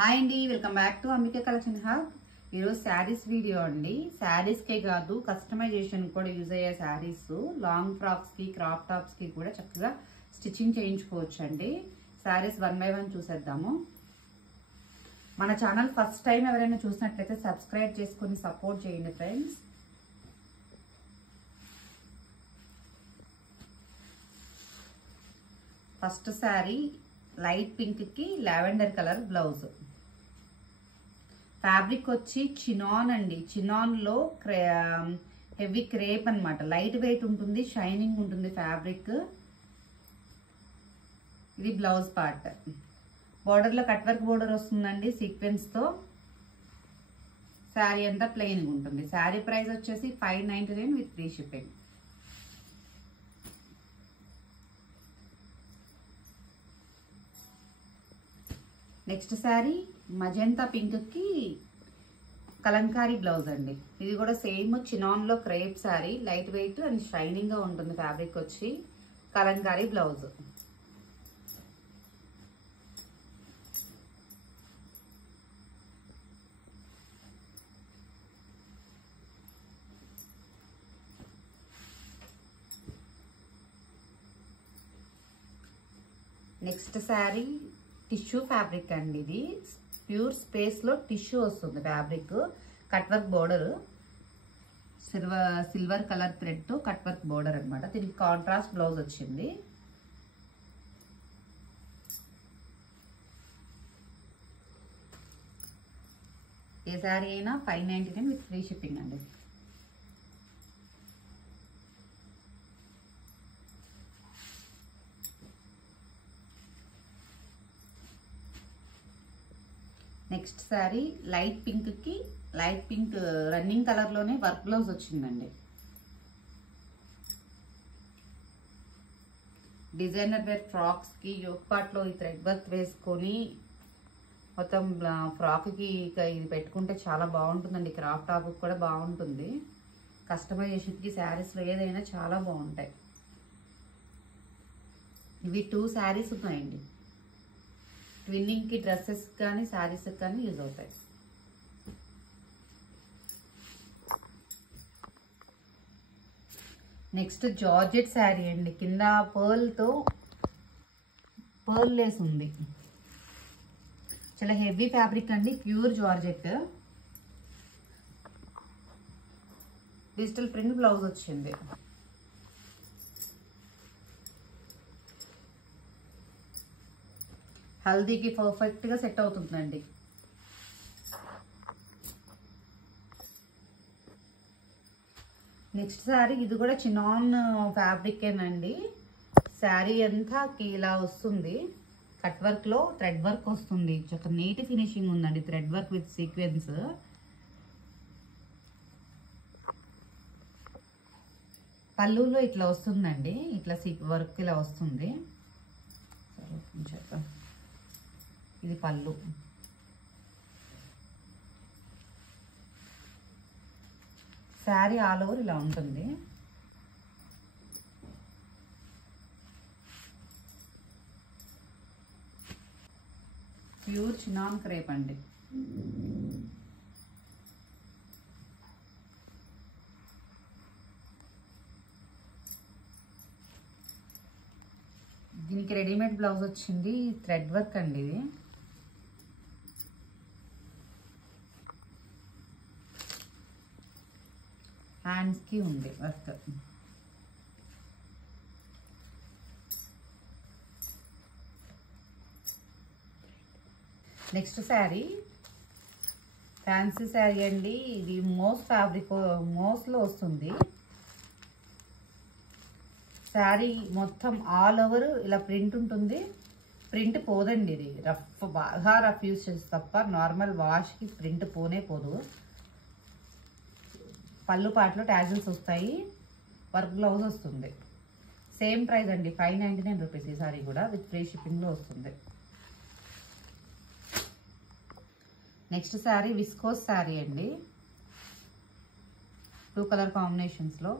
Hi అండి, welcome back to Ambika collection hub. ఈరోజు saris video అండి. శారీస్కే కాదు, కస్టమైజేషన్ కూడా యూజ్ అయ్యే శారీస్, లాంగ్ ఫ్రాక్స్ కి, క్రాప్ టాప్స్ కి కూడా చక్కగా స్టిచ్చింగ్ చేయించుకోవచ్చు అండి. శారీస్ వన్ బై వన్ చూసేద్దాము. మన ఛానల్ ఫస్ట్ టైం ఎవరైనా చూసినట్లయితే సబ్స్క్రైబ్ చేసుకుని సపోర్ట్ చేయండి friends. First sari light pink కి లావెండర్ కలర్ బ్లౌజ్. ఫ్యాబ్రిక్ వచ్చి చినాన్ అండి. చినాన్ లో హెవీ క్రేప్ అన్నమాట. లైట్ వెయిట్ ఉంటుంది, షైనింగ్ ఉంటుంది ఫ్యాబ్రిక్. ఇది బ్లౌజ్ పార్ట్. బోర్డర్ లో కట్ వర్క్ బోర్డర్ వస్తుందండి సీక్వెన్స్ తో. శారీ అంతా ప్లెయిన్ ఉంటుంది. శారీ ప్రైస్ వచ్చేసి 599 with free shipping. Next sari magenta pink కి కలంకారీ బ్లౌజ్ అండి. ఇది కూడా సేమ్ చినాన్ లో crepe sari, light weight and shining గా ఉంటుంది ఫ్యాబ్రిక్ వచ్చి. Kalamkari blouse. Next sari tissue fabric అండి. ఇది ప్యూర్ స్పేస్ లో టిష్యూ వస్తుంది fabric. Cut work border, silver colour thread తో కట్ వర్క్ బోర్డర్ అనమాట. దీనికి కాంట్రాస్ట్ బ్లౌజ్ వచ్చింది. ఏ శారీ అయినా 599 విత్ ఫ్రీ షిప్పింగ్ అండి. నెక్స్ట్ శారీ లైట్ పింక్ కి, లైట్ పింక్ రన్నింగ్ కలర్ లోనే వర్క్ బ్లౌజ్ వచ్చిందండి. డిజైనర్ వేర్ ఫ్రాక్స్ కి యోక్ పార్ట్ లో ఈ థ్రెడ్ వర్క్ వేసుకొని మొత్తం ఫ్రాక్ కి ఇది పెట్టుకుంటే చాలా బాగుంటుందండి. క్రాప్ టాప్ కూడా బాగుంటుంది. కస్టమైజేషన్ కి శారీస్ లో ఏదైనా చాలా బాగుంటాయి. ఇవి 2 శారీస్ ఉన్నాయండి. ట్విన్నింగ్ కి డ్రెస్సెస్ కానీ శారీస్ కానీ యూజ్ అవుతాయి. నెక్స్ట్ జార్జెట్ శారీ అండి. కింద పర్ల్ లేస్ ఉంది. చాలా హెవీ ఫ్యాబ్రిక్ అండి. Pure georgette. Digital print blouse వచ్చింది. హల్దీకి పర్ఫెక్ట్ గా సెట్ అవుతుందండి. నెక్స్ట్ శారీ ఇది కూడా చినాన్ ఫ్యాబ్రిక్ ఏనండి. శారీ అంతా ఇలా వస్తుంది. కట్ వర్క్ లో థ్రెడ్ వర్క్ వస్తుంది. చాలా నీట్ ఫినిషింగ్ ఉందండి. Thread work with sequence. పళ్ళులో ఇట్లా వస్తుందండి. ఇట్లా వర్క్ ఇలా వస్తుంది. చెప్తాం. ఇది పళ్ళు. శారీ ఆల్ ఓవర్ ఇలా ఉంటుంది. ప్యూర్ చినాన్ క్రేప్ అండి. దీనికి రెడీమేడ్ బ్లౌజ్ వచ్చింది. థ్రెడ్ వర్క్ అండి. ఇది హ్యాండ్స్ కి ఉంది work. Next sari fancy sari అండి. ఇది మోస్ ఫ్యాబ్రిక్, మోస్ లో వస్తుంది. శారీ మొత్తం ఆల్ ఓవర్ ఇలా ప్రింట్ ఉంటుంది. ప్రింట్ పోదండి. ఇది బాగా రఫ్ యూజ్ చేసి తప్ప నార్మల్ వాష్ కి ప్రింట్ పోనే పోదు. పళ్ళు పాటలో ట్యాజిల్స్ వస్తాయి. వర్క్ బ్లౌజ్ వస్తుంది. సేమ్ ప్రైస్ అండి, 599 రూపీస్. ఈ సారీ కూడా విత్ ఫ్రీ షిప్పింగ్ లో వస్తుంది. నెక్స్ట్ శారీ విస్కోస్ శారీ అండి. 2 కలర్ కాంబినేషన్స్ లో.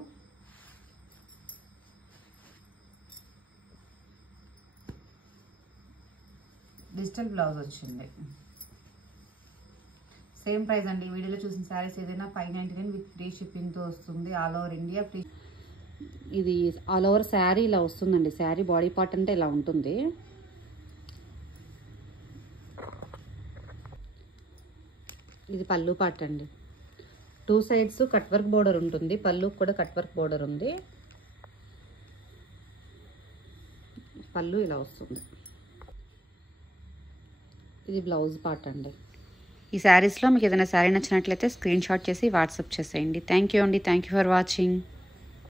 డిజిటల్ బ్లౌజ్ వచ్చింది. సేమ్ ప్రైస్ అండి. వీడియోలో చూసిన శారీస్ ఏదైనా 599 విత్ ఫ్రీ షిప్పింగ్తో వస్తుంది. All over India free. ఇది ఆల్ ఓవర్ శారీ ఇలా వస్తుందండి. శారీ బాడీ పార్ట్ అంటే ఇలా ఉంటుంది. ఇది పళ్ళు పార్ట్ అండి. 2 సైడ్స్ కట్ వర్క్ బోర్డర్ ఉంటుంది. పళ్ళు కూడా కట్ వర్క్ బోర్డర్ ఉంది. పళ్ళు ఇలా వస్తుంది. ఇది బ్లౌజ్ పార్ట్ అండి. ఈ శారీస్లో మీకు ఏదైనా శారీ నచ్చినట్లయితే స్క్రీన్ షాట్ చేసి వాట్సాప్ చేసేయండి. థ్యాంక్ యూ అండి. Thank you for watching.